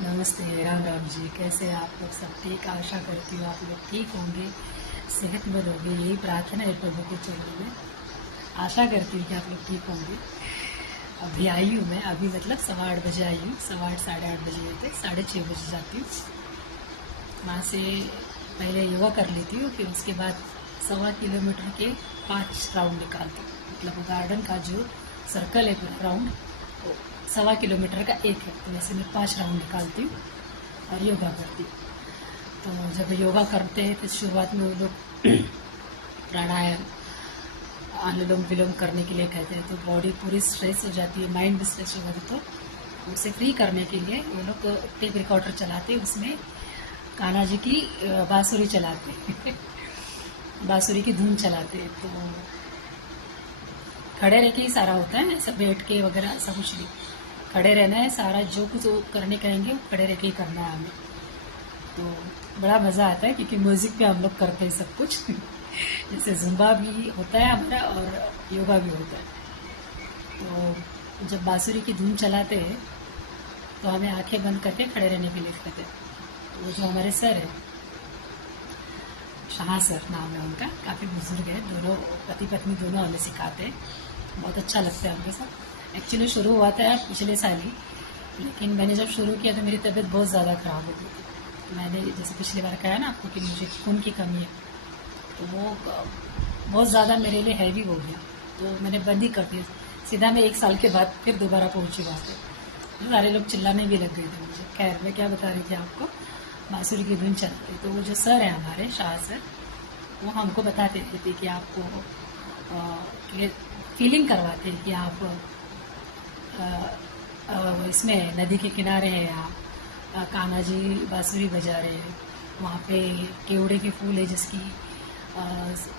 नमस्ते। राम राम जी। कैसे आप लोग? सब ठीक? आशा करती हूँ आप लोग ठीक होंगे, सेहतमंद होंगे। यही प्रार्थना है प्रभु के चरणों में। आशा करती हूँ कि आप लोग ठीक होंगे। अभी आई हूँ मैं, अभी मतलब 8:15 आई हूँ। 8:15 8:30 बजे तक, 6:30 बजे जाती हूँ। वहाँ से पहले योगा कर लेती हूँ, फिर उसके बाद 1.25 किलोमीटर के 5 राउंड निकालती हूँ। मतलब गार्डन का जो सर्कल है पूरा राउंड, वो 1.25 किलोमीटर का एक है। तो वैसे मैं 5 राउंड निकालती हूँ और योगा करती हूँ। तो जब योगा करते हैं तो शुरुआत में वो लोग प्राणायाम, अनुलोम विलोम करने के लिए कहते हैं। तो बॉडी पूरी स्ट्रेस हो जाती है, माइंड भी स्ट्रेस हो जाती है। तो उसे फ्री करने के लिए वो लोग टेप रिकॉर्डर चलाते हैं, उसमें कान्हा जी की बांसुरी चलाते हैं बांसुरी की धुन चलाते हैं। तो खड़े रह के ही सारा होता है, ऐसा बैठ के वगैरह ऐसा कुछ नहीं। खड़े रहना है, सारा जो कुछ वो करने कहेंगे वो खड़े रह के ही करना है हमें। तो बड़ा मज़ा आता है क्योंकि म्यूज़िक पे हम लोग करते हैं सब कुछ जैसे जुम्बा भी होता है हमारा और योगा भी होता है। तो जब बांसुरी की धुन चलाते हैं तो हमें आंखें बंद करके खड़े रहने के लिए कहते हैं। तो वो जो हमारे सर है, शाह सर नाम है उनका, काफ़ी बुजुर्ग है। दोनों पति पत्नी दोनों हमें सिखाते हैं। बहुत अच्छा लगता है उनके साथ। एक्चुअली शुरू हुआ था पिछले साल ही, लेकिन मैंने जब शुरू किया तो मेरी तबीयत बहुत ज़्यादा ख़राब हो गई थी। मैंने जैसे पिछली बार कहा ना आपको कि मुझे खून की कमी है, तो वो बहुत ज़्यादा मेरे लिए हैवी हो गया। तो मैंने बंद ही कर दिया। सीधा मैं 1 साल के बाद फिर दोबारा पहुंची वहाँ पे। सारे लोग चिल्लाने भी लग गए थे मुझे। खैर, मैं क्या बता रही थी आपको, बांसुरी की धुन चलती। तो वो जो सर है हमारे, शाह सर, वो हमको बताते थे कि आपको फीलिंग करवाते हैं कि आप इसमें नदी के किनारे हैं आप, कान्हा जी बांसुरी बजा रहे हैं। वहाँ पे केवड़े के फूल है जिसकी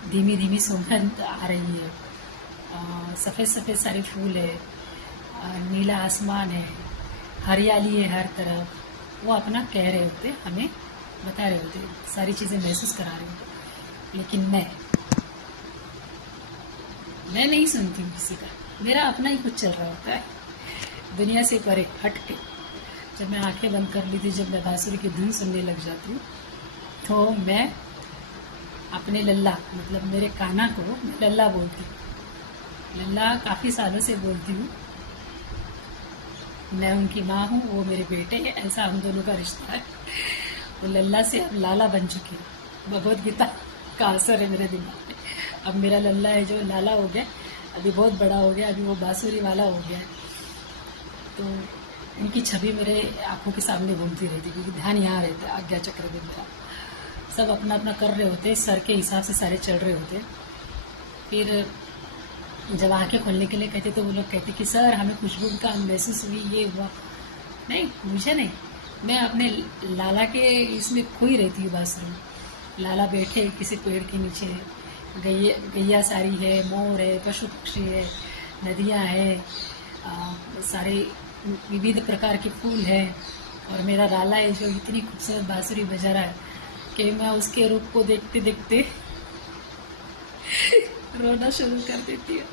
धीमी धीमी सुगंध आ रही है। सफ़ेद सफ़ेद सारे फूल है, नीला आसमान है, हरियाली है हर तरफ। वो अपना कह रहे होते, हमें बता रहे होते, सारी चीज़ें महसूस करा रहे होते। लेकिन मैं नहीं सुनती हूँ किसी का। मेरा अपना ही कुछ चल रहा होता है, दुनिया से परे हट के। जब मैं आंखें बंद कर ली थी, जब मैं बांसुरी की धुन सुनने लग जाती हूँ, तो मैं अपने लल्ला, मतलब मेरे कान्हा को मैं लल्ला बोलती हूँ। लल्ला काफ़ी सालों से बोलती हूँ। मैं उनकी माँ हूँ, वो मेरे बेटे हैं, ऐसा हम दोनों का रिश्ता है। वो लल्ला से अब लाला बन चुकी है। भगवत गीता का असर है मेरे दिमाग में। अब मेरा लल्ला है जो लाला हो गया, अभी बहुत बड़ा हो गया, अभी वो बांसुरी वाला हो गया है। तो उनकी छवि मेरे आंखों के सामने घूमती रहती, क्योंकि ध्यान यहाँ रहता है, आज्ञा चक्र में मेरा। सब अपना अपना कर रहे होते, सर के हिसाब से सारे चल रहे होते। फिर जब आंखें खोलने के लिए कहते तो वो लोग कहते कि सर हमें खुशबू का महसूस हुई, ये हुआ। नहीं, मुझे नहीं। मैं अपने लाला के इसमें खोई रहती हूँ बांसुरी। लाला बैठे किसी पेड़ के नीचे, गैया सारी है, मोर है, पशु पक्षी है, नदियाँ है, सारे विविध प्रकार के फूल हैं। और मेरा लाला है जो इतनी खूबसूरत बांसुरी बजा रहा है कि मैं उसके रूप को देखते देखते रोना शुरू कर देती हूँ।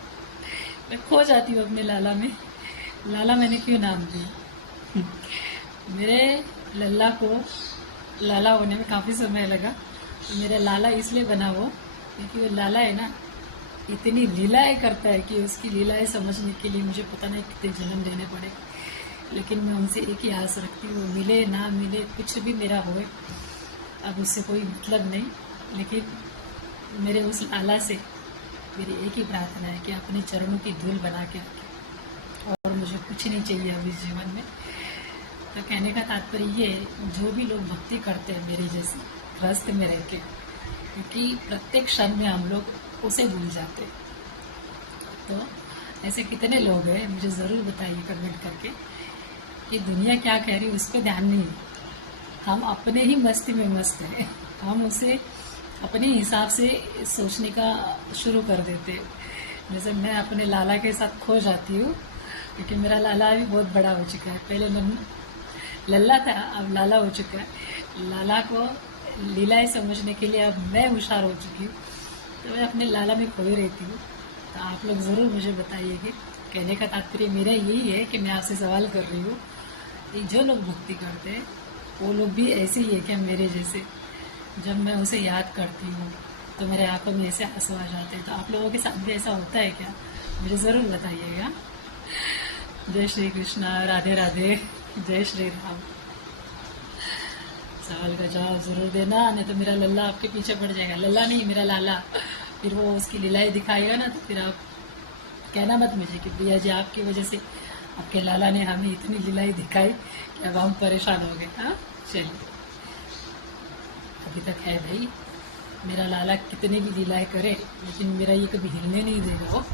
मैं खो जाती हूँ अपने लाला में। लाला मैंने क्यों नाम दिया? मेरे लल्ला को लाला होने में काफ़ी समय लगा। तो मेरा लाला इसलिए बना वो, क्योंकि वो लाला है ना, इतनी लीलाएं करता है कि उसकी लीलाएं समझने के लिए मुझे पता नहीं कितने जन्म लेने पड़े। लेकिन मैं उनसे एक ही आस रखती हूँ, मिले ना मिले, कुछ भी मेरा होए, अब उससे कोई मतलब नहीं। लेकिन मेरे उस लाला से मेरी एक ही प्रार्थना है कि अपने चरणों की धूल बना के रखें, और मुझे कुछ नहीं चाहिए अब इस जीवन में। तो कहने का तात्पर्य ये है, जो भी लोग भक्ति करते हैं मेरी जैसी गृहस्थ में रह के, क्योंकि प्रत्येक क्षण में हम लोग उसे भूल जाते हैं। तो ऐसे कितने लोग हैं, मुझे ज़रूर बताइए कमेंट करके कि दुनिया क्या कह रही है उसको ध्यान नहीं है। हम अपने ही मस्ती में मस्त हैं, हम उसे अपने हिसाब से सोचने का शुरू कर देते हैं। जैसे मैं अपने लाला के साथ खो जाती हूँ, क्योंकि मेरा लाला अभी बहुत बड़ा हो चुका है। पहले मैं लल्ला था, अब लाला हो चुका है। लाला को लीलाएं समझने के लिए अब मैं होशियार हो चुकी हूँ, तो मैं अपने लाला में खोई रहती हूँ। तो आप लोग ज़रूर मुझे बताइए कि कहने का तात्पर्य मेरा यही है कि मैं आपसे सवाल कर रही हूँ ये जो लोग भक्ति करते हैं वो लोग भी ऐसे ही है क्या मेरे जैसे? जब मैं उसे याद करती हूँ तो मेरे आंखों में ऐसे आंसू आ जाते हैं। तो आप लोगों के साथ भी ऐसा होता है क्या? मुझे ज़रूर बताइएगा। जय श्री कृष्णा, राधे राधे, जय श्री राम। सवाल का जवाब जरूर देना, नहीं तो मेरा लल्ला आपके पीछे पड़ जाएगा। लल्ला नहीं, मेरा लाला। फिर वो उसकी लीलाएं दिखाएगा ना, तो फिर आप कहना मत मुझे कि भैया जी आपकी वजह से आपके लाला ने हमें इतनी लीलाएं दिखाई कि अब हम परेशान हो गए। हाँ चलिए, अभी तक है भाई। मेरा लाला कितनी भी लीलाएं करे, लेकिन मेरा ये कभी हिलने नहीं देगा वो।